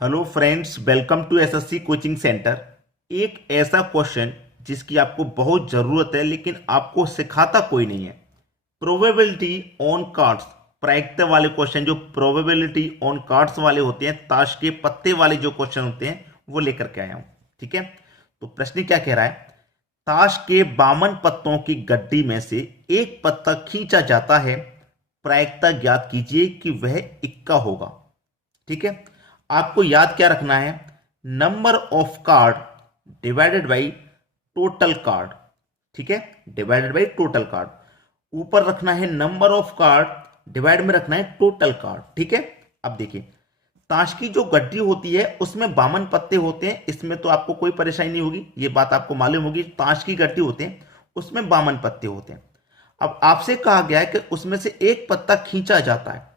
Hello friends, welcome to SSC coaching centre. एक ऐसा question जिसकी आपको बहुत ज़रूरत है लेकिन आपको सिखाता कोई नहीं है। प्रोबेबिलिटी ऑन कार्ड्स, प्रायिकता वाले क्वेश्चन जो प्रोबेबिलिटी ऑन कार्ड्स वाले होते हैं, ताश के पत्ते वाले जो क्वेश्चन होते हैं वो लेकर के आया हूं। ठीक है, तो प्रश्न क्या कह रहा है? ताश के 52 पत्तों की गड्डी में से एक पत्ता खींचा जाता है, प्रायिकता ज्ञात कीजिए कि वह इक्का होगा। ठीक है, आपको याद क्या रखना है? Number of card divided by total card. ठीक है, डिवाइडेड बाई टोटल कार्ड। ऊपर रखना है नंबर ऑफ कार्ड, डिवाइड में रखना है टोटल कार्ड। ठीक है, अब देखिए, ताश की जो गड्डी होती है उसमें 52 पत्ते होते हैं। इसमें तो आपको कोई परेशानी नहीं होगी, ये बात आपको मालूम होगी। ताश की गड्डी होते हैं उसमें 52 पत्ते होते हैं। अब आपसे कहा गया है कि उसमें से एक पत्ता खींचा जाता है।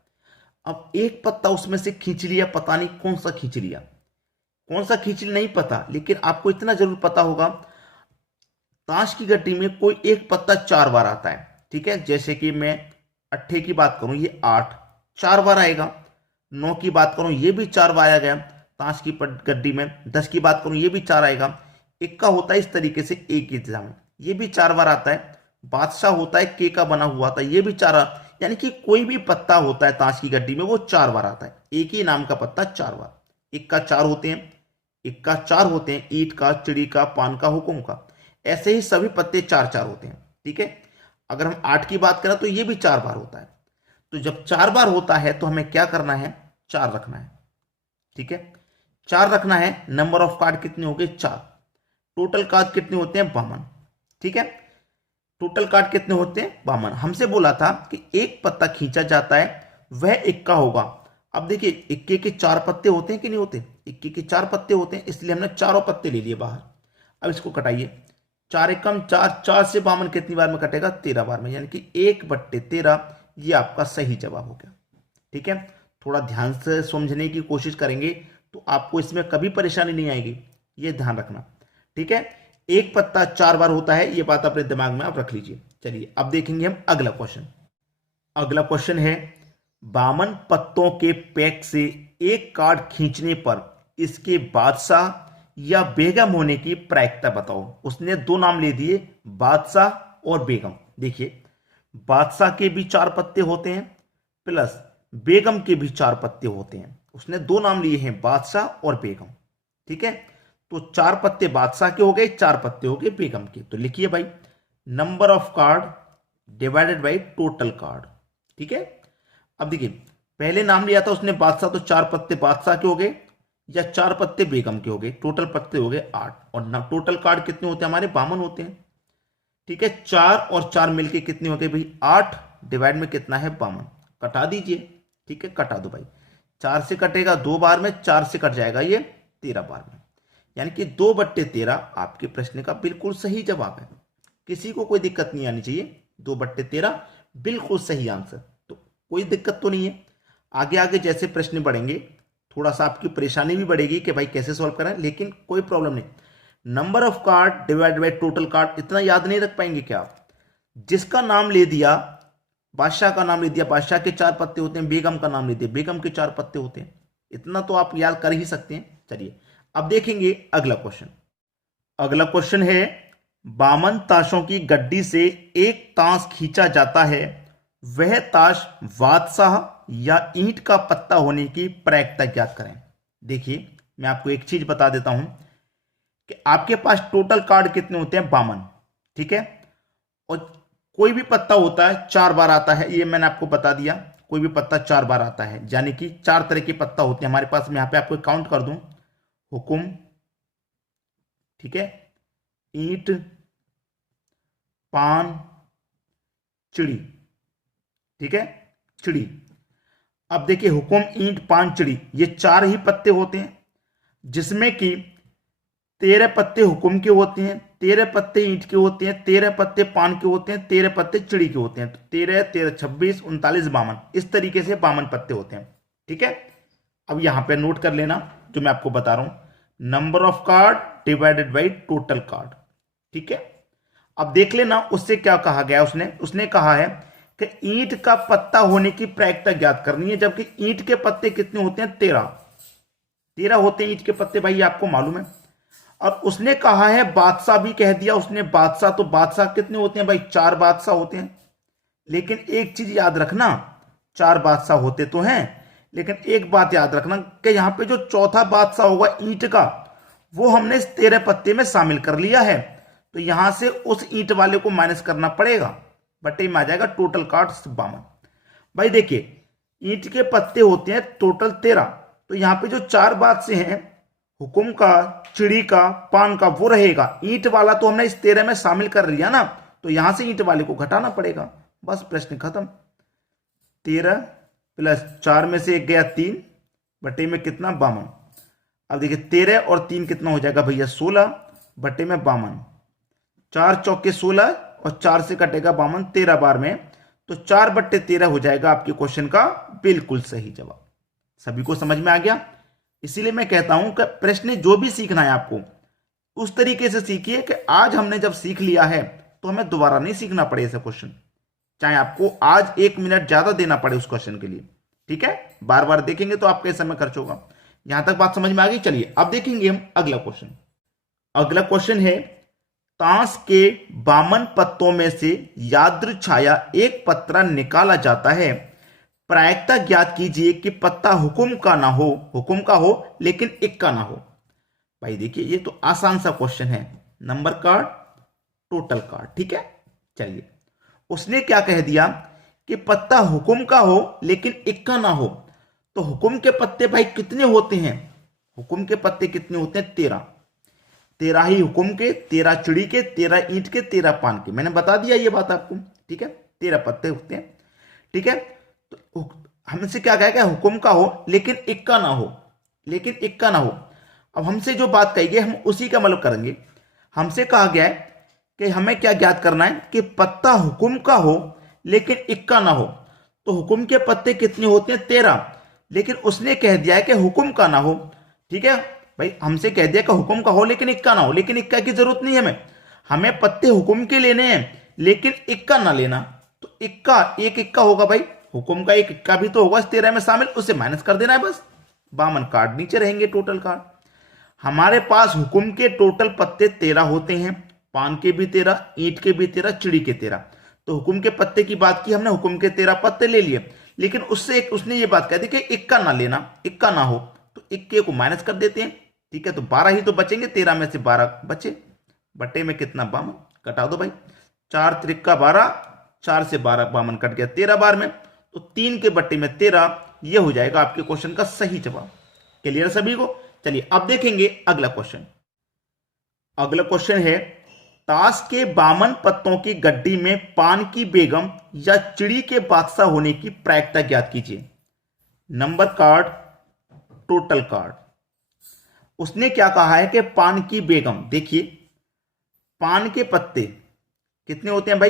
अब एक पत्ता उसमें से खींच लिया, पता नहीं कौन सा खींच लिया, कौन सा खींच लिया नहीं पता, लेकिन आपको इतना जरूर पता होगा ताश की गड्डी में कोई एक पत्ता 4 बार आता है। ठीक है, जैसे कि मैं अट्ठे की बात करूं, ये 8 4 बार आएगा। 9 की बात करूं, ये भी 4 बार आ गया ताश की गड्डी में। 10 की बात करूं, ये भी 4 आएगा। इक्का होता है इस तरीके से एक की दिशा में, ये भी 4 बार आता है। बादशाह होता है के का बना हुआ था, ये भी 4, यानी कि कोई भी पत्ता होता है ताश की गड्डी में वो 4 बार आता है। एक ही नाम का पत्ता 4 बार। इक्का 4 होते हैं, इक्का 4 होते हैं, ईंट का, चिड़ी का, पान का, हुकुम का। ऐसे ही सभी पत्ते 4 4 होते हैं। ठीक है, अगर हम 8 की बात करें तो ये भी 4 बार होता है। तो जब 4 बार होता है तो हमें क्या करना है? 4 रखना है। ठीक है, 4 रखना है। नंबर ऑफ कार्ड कितने हो गए? 4। टोटल कार्ड कितने होते हैं? 52। ठीक है, टोटल कार्ड कितने होते हैं? 52। हमसे बोला था कि एक पत्ता खींचा जाता है वह इक्का होगा। अब देखिए, इक्के के 4 पत्ते होते हैं कि नहीं होते? इक्के के 4 पत्ते होते हैं, इसलिए हमने चारों पत्ते ले लिए बाहर। अब इसको कटाइए। 4 एकम 4, 4 से 52 कितनी बार में कटेगा? 13 बार में, यानी कि 1/13। ये आपका सही जवाब हो गया। ठीक है, थोड़ा ध्यान से समझने की कोशिश करेंगे तो आपको इसमें कभी परेशानी नहीं आएगी, ये ध्यान रखना। ठीक है, एक पत्ता 4 बार होता है, ये बात अपने दिमाग में आप रख लीजिए। चलिए अब देखेंगे हम अगला क्वेश्चन। अगला क्वेश्चन है, 52 पत्तों के पैक से एक कार्ड खींचने पर इसके बादशाह या बेगम होने की प्रायिकता बताओ। उसने 2 नाम ले दिए, बादशाह और बेगम। देखिए, बादशाह के भी 4 पत्ते होते हैं, प्लस बेगम के भी 4 पत्ते होते हैं। उसने 2 नाम लिए हैं, बादशाह और बेगम। ठीक है, तो 4 पत्ते बादशाह के हो गए, 4 पत्ते हो गए बेगम के। तो लिखिए भाई, number of card divided by total card. ठीक है, अब देखिए, पहले नाम लिया था उसने बादशाह, तो 4 पत्ते बादशाह के हो गए या 4 पत्ते बेगम के हो गए। टोटल पत्ते हो गए 8, और टोटल कार्ड कितने होते हैं हमारे? 52 होते हैं। ठीक है, 4 और 4 मिलके कितने हो गए भाई? 8। डिवाइड में कितना है? 52। कटा दीजिए। ठीक है, कटा दो भाई। 4 से कटेगा 2 बार में, 4 से कट जाएगा ये 13 बार में, यानी कि 2/13 आपके प्रश्न का बिल्कुल सही जवाब है। किसी को कोई दिक्कत नहीं आनी चाहिए, 2/13 बिल्कुल सही आंसर। तो कोई दिक्कत तो नहीं है। आगे आगे जैसे प्रश्न बढ़ेंगे थोड़ा सा आपकी परेशानी भी बढ़ेगी कि भाई कैसे सॉल्व करें, लेकिन कोई प्रॉब्लम नहीं। Number of card divide by total card इतना याद नहीं रख पाएंगे क्या आप? जिसका नाम ले दिया, बादशाह का नाम ले दिया, बादशाह के 4 पत्ते होते हैं। बेगम का नाम ले दिया, बेगम के 4 पत्ते होते हैं। इतना तो आप याद कर ही सकते हैं। चलिए अब देखेंगे अगला क्वेश्चन। अगला क्वेश्चन है, 52 ताशों की गड्डी से एक ताश खींचा जाता है, वह ताश बादशाह या ईंट का पत्ता होने की प्रायिकता ज्ञात करें। देखिए, मैं आपको एक चीज बता देता हूं कि आपके पास टोटल कार्ड कितने होते हैं? 52। ठीक है, और कोई भी पत्ता होता है 4 बार आता है, ये मैंने आपको बता दिया। कोई भी पत्ता 4 बार आता है, यानी कि 4 तरह के पत्ता होते हैं हमारे पास। मैं यहां पे आपको काउंट कर दूं, हुकुम, ठीक है, ईंट, पान, चिड़ी। ठीक है, चिड़ी। अब देखिए, हुकुम, ईंट, पान, चिड़ी, ये 4 ही पत्ते होते हैं, जिसमें कि 13 पत्ते हुकुम के होते हैं, 13 पत्ते ईंट के होते हैं, 13 पत्ते पान के होते हैं, 13 पत्ते चिड़ी के होते हैं। तो 13 13 26 39 52, इस तरीके से 52 पत्ते होते हैं। ठीक है, अब यहां पे नोट कर लेना जो मैं आपको बता रहा हूं, number of card divided by total card. ठीक है, अब देख लेना उससे क्या कहा गया। उसने कहा है कि ईंट का पत्ता होने की प्रायिकता ज्ञात करनी है, जबकि ईंट के पत्ते कितने होते हैं? 13। 13 होते हैं ईंट के पत्ते भाई, आपको मालूम है। और उसने कहा है बादशाह भी कह दिया उसने, बादशाह, तो बादशाह कितने होते हैं भाई, 4 बादशाह होते हैं। लेकिन एक चीज याद रखना, 4 बादशाह होते तो हैं, लेकिन एक बात याद रखना कि यहां पे जो चौथा बादशाह होगा ईंट का, वो हमने इस 13 पत्ते में शामिल कर लिया है। तो यहां से उस ईंट वाले को माइनस करना पड़ेगा, बटे में आ जाएगा टोटल कार्ड 52। भाई देखिए, ईंट के पत्ते होते हैं टोटल 13, तो यहां पे जो 4 बादशाह हैं, हुकुम का, चिड़ी का, पान का, वो रहेगा। ईंट वाला तो हमने इस 13 में शामिल कर लिया ना, तो यहां से ईंट वाले को घटाना पड़ेगा, बस प्रश्न खत्म। 13 प्लस 4 में से 1 गया 3, बटे में कितना, 52। अब देखिए 13 और 3 कितना हो जाएगा भैया, 16, बटे में 52। 4 चौके 16 और 4 से कटेगा 52 13 बार में, तो 4/13 हो जाएगा आपके क्वेश्चन का बिल्कुल सही जवाब। सभी को समझ में आ गया? इसीलिए मैं कहता हूं कि प्रश्न जो भी सीखना है आपको उस तरीके से सीखिए कि आज हमने जब सीख लिया है तो हमें दोबारा नहीं सीखना पड़े ऐसे क्वेश्चन, चाहे आपको आज 1 मिनट ज्यादा देना पड़े उस क्वेश्चन के लिए। ठीक है, बार बार देखेंगे तो आपका समय खर्च होगा। यहां तक बात समझ में आ गई? चलिए अब देखेंगे हम अगला क्वेश्चन। अगला क्वेश्चन है, ताश के 52 पत्तों में से यादृच्छाया एक पत्ता निकाला जाता है, प्रायिकता ज्ञात कीजिए कि पत्ता हुकुम का ना हो, हुकुम का हो लेकिन इक्का ना हो। भाई देखिए ये तो आसान सा क्वेश्चन है, नंबर कार्ड, टोटल कार्ड। ठीक है, चलिए उसने क्या कह दिया कि पत्ता हुकुम का हो लेकिन इक्का ना हो। तो हुकुम के पत्ते भाई कितने होते हैं, हुकुम के पत्ते कितने होते हैं, 13। 13 ही हुकुम के, 13 चिड़ी के, 13 ईंट के, 13 पान के, मैंने बता दिया ये बात आपको। ठीक है, 13 पत्ते होते हैं। ठीक है, तो हमसे क्या कहा गया, हुकुम का हो लेकिन इक्का ना हो, लेकिन इक्का ना हो। अब हमसे जो बात कही गई हम उसी का मतलब करेंगे। हमसे कहा गया है कि हमें क्या ज्ञात करना है कि पत्ता हुकुम का हो लेकिन इक्का ना हो। तो हुकुम के पत्ते कितने होते हैं, 13, लेकिन उसने कह दिया है कि हुकुम का ना हो। ठीक है भाई, हमसे कह दिया कि हुकुम का हो लेकिन इक्का ना हो, लेकिन इक्का की जरूरत नहीं है हमें, हमें पत्ते हुकुम के लेने हैं लेकिन इक्का ना लेना। तो इक्का, एक इक्का होगा भाई, हुकुम का एक इक्का भी तो होगा इस 13 में शामिल, उसे माइनस कर देना है बस। 52 कार्ड नीचे रहेंगे टोटल कार्ड। हमारे पास हुकुम के टोटल पत्ते 13 होते हैं, पान के भी 13, ईंट के भी 13, चिड़ी के 13। तो हुकुम के पत्ते की बात की हमने, हुकुम के 13 पत्ते ले लिए, लेकिन उससे उसने ये बात कह दी कि इक्का ना लेना, इक्का ना हो, तो इक्के को माइनस कर देते हैं। ठीक है, तो 12 ही तो बचेंगे, 13 में से 12 बचे, बटे में कितना, 52, कटा दो भाई, 4 त्रिक्का 12, 4 से 12 52 कट गया 13 बार में, तो 3 के बट्टे में 13, ये हो जाएगा आपके क्वेश्चन का सही जवाब। क्लियर सभी को? चलिए अब देखेंगे अगला क्वेश्चन। अगला क्वेश्चन है, ताश के 52 पत्तों की गड्डी में पान की बेगम या चिड़ी के बादशाह होने की प्रायिकता ज्ञात कीजिए। Number card, total card. उसने क्या कहा है कि पान की बेगम, देखिए पान के पत्ते कितने होते हैं भाई,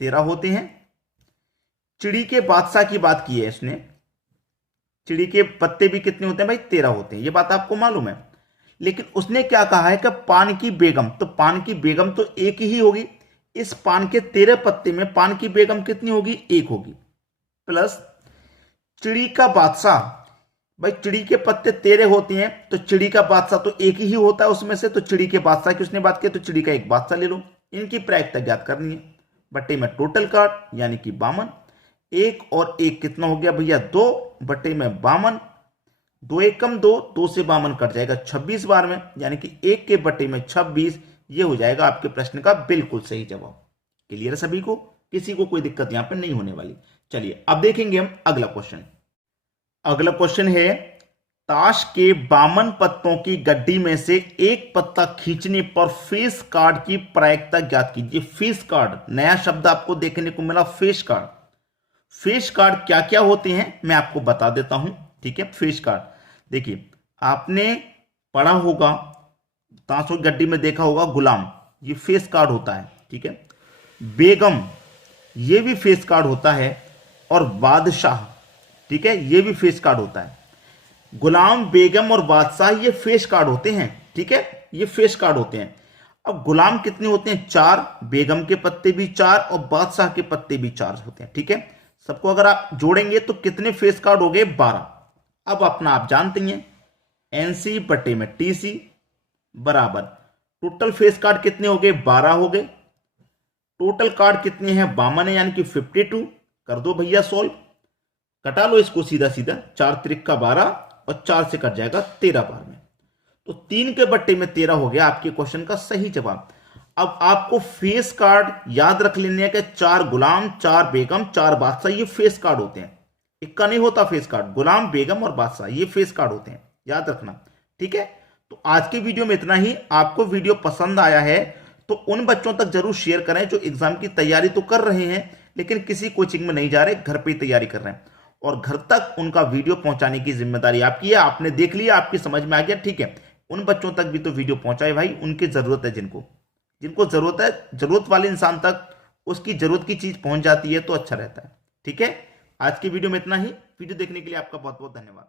13 होते हैं। चिड़ी के बादशाह की बात की है इसने, चिड़ी के पत्ते भी कितने होते हैं भाई, 13 होते हैं, ये बात आपको मालूम है। लेकिन उसने क्या कहा है कि पान की बेगम, तो पान की बेगम तो एक ही होगी, इस पान के 13 पत्ते में पान की बेगम कितनी होगी, एक होगी, प्लस चिड़ी का बादशाह, भाई चिड़ी के पत्ते 13 होते हैं, तो चिड़ी का बादशाह तो एक ही होता है उसमें से, तो चिड़ी के बादशाह की उसने बात की, तो चिड़ी का एक बादशाह ले लो। इनकी प्रायिकता ज्ञात करनी है, बट्टे में टोटल कार्ड यानी कि 52, एक और एक कितना हो गया भैया, 2, बटे में 52, 2 एक कम 2, 2 से 52 कट जाएगा 26 बार में, यानी कि 1 के बटे में 26, ये हो जाएगा आपके प्रश्न का बिल्कुल सही जवाब। क्लियर है सभी को? किसी को कोई दिक्कत यहां पर नहीं होने वाली। चलिए अब देखेंगे हम अगला क्वेश्चन। अगला क्वेश्चन है, ताश के 52 पत्तों की गड्डी में से एक पत्ता खींचने पर फेस कार्ड की प्रायिकता ज्ञात कीजिए। फेस कार्ड, नया शब्द आपको देखने को मिला, फेस कार्ड। फेस कार्ड क्या क्या होते हैं मैं आपको बता देता हूं। ठीक है, फेस कार्ड देखिए, आपने पढ़ा होगा, ताश की गड्डी में देखा होगा गुलाम, ये फेस कार्ड होता है। ठीक है, बेगम ये भी फेस कार्ड होता है, और बादशाह, ठीक है, ये भी फेस कार्ड होता है। गुलाम, बेगम और बादशाह ये फेस कार्ड होते हैं। ठीक है, ये फेस कार्ड होते हैं। अब गुलाम कितने होते हैं, 4, बेगम के पत्ते भी 4 और बादशाह के पत्ते भी 4 होते हैं। ठीक है, सबको अगर आप जोड़ेंगे तो कितने फेस कार्ड हो गए, 12। अब अपना आप जानते हैं एनसी बटे में टीसी बराबर टोटल फेस कार्ड कितने हो गए, 12 हो गए। टोटल कार्ड कितने हैं, 52 है, यानी कि 52। कर दो भैया सोल्व, कटा लो इसको सीधा सीधा, 4 त्रिक का 12 और 4 से कट जाएगा 13 बार में। तो 3 के बट्टे में 13 हो गया आपके क्वेश्चन का सही जवाब। अब आपको फेस कार्ड याद रख लेने हैं कि 4 गुलाम, 4 बेगम, 4 बादशाह, ये फेस कार्ड होते हैं। इक्का नहीं होता फेस कार्ड, गुलाम, बेगम और बादशाह ये फेस कार्ड होते हैं, याद रखना। ठीक है, तो आज की वीडियो में इतना ही। आपको वीडियो पसंद आया है तो उन बच्चों तक जरूर शेयर करें जो एग्जाम की तैयारी तो कर रहे हैं लेकिन किसी कोचिंग में नहीं जा रहे, घर पे तैयारी कर रहे हैं, और घर तक उनका वीडियो पहुंचाने की जिम्मेदारी आपकी है। आपने देख लिया, आपकी समझ में आ गया, ठीक है, उन बच्चों तक भी तो वीडियो पहुंचाए भाई, उनकी जरूरत है, जिनको जिनको जरूरत है, जरूरत वाले इंसान तक उसकी जरूरत की चीज पहुंच जाती है तो अच्छा रहता है। ठीक है, आज की वीडियो में इतना ही। वीडियो देखने के लिए आपका बहुत बहुत धन्यवाद।